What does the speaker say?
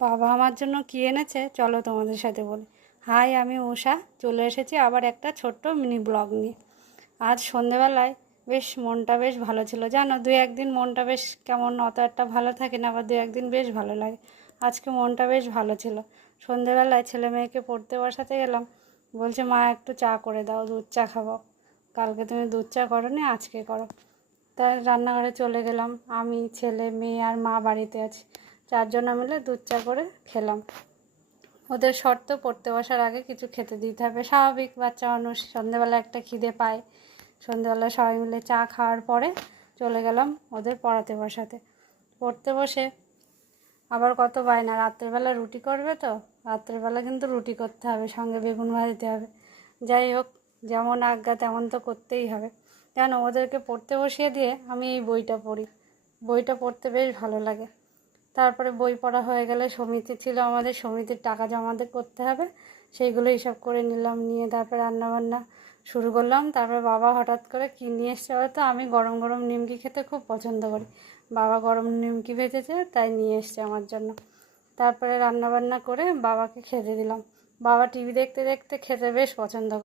বাবা আমার জন্য কী এনেছে চলো তোমাদের সাথে বলি। হাই, আমি উষা, চলে এসেছি আবার একটা ছোট্ট মিনি ব্লগ নিয়ে। আজ সন্ধেবেলায় মনটা বেশ ভালো ছিল, জানো, দু একদিন মনটা বেশ কেমন অত একটা ভালো থাকে না, আবার দু একদিন বেশ ভালো লাগে। আজকে মনটা বেশ ভালো ছিল। সন্ধেবেলায় ছেলে মেয়েকে পড়তে বসাতে গেলাম, বলছে মা একটু চা করে দাও, দুধ চা খাবো। কালকে তুমি দুধ চা করোনি, আজকে করো। তাই রান্নাঘরে চলে গেলাম, আমি, ছেলে, মেয়ে আর মা বাড়িতে আছি। চারজন মিলে দুধ চা করে খেলাম। ওদের শর্ত পড়তে বসার আগে কিছু খেতে দিতে হবে, স্বাভাবিক, বাচ্চা মানুষ, সন্ধ্যেবেলা একটা খিদে পায়। সন্ধ্যেবেলা সবাই মিলে চা খাওয়ার পরে চলে গেলাম ওদের পড়াতে বসাতে। পড়তে বসে আবার কত বায়না, রাত্রেবেলা রুটি করবে, তো রাত্রেবেলা কিন্তু রুটি করতে হবে, সঙ্গে বেগুন ভাজতে হবে। যাই হোক, যেমন আজ্ঞা তেমন তো করতেই হবে। কেন, ওদেরকে পড়তে বসিয়ে দিয়ে আমি এই বইটা পড়ি। বইটা পড়তে বেশ ভালো লাগে। তারপরে বই পড়া হয়ে গেলে সমিতি ছিল আমাদের, সমিতির টাকা জমা করতে হবে, সেইগুলো হিসাব করে নিলাম, নিয়ে তারপর রান্নাবান্না শুরু করলাম। তারপরে বাবা হঠাৎ করে কী নিয়ে এসছে, হয়তো আমি গরম গরম নিমকি খেতে খুব পছন্দ করি। বাবা গরম নিমকি ভেজেছে, তাই নিয়ে এসছে আমার জন্য। তারপরে রান্নাবান্না করে বাবাকে খেতে দিলাম। বাবা টিভি দেখতে দেখতে খেতে বেশ পছন্দ করে।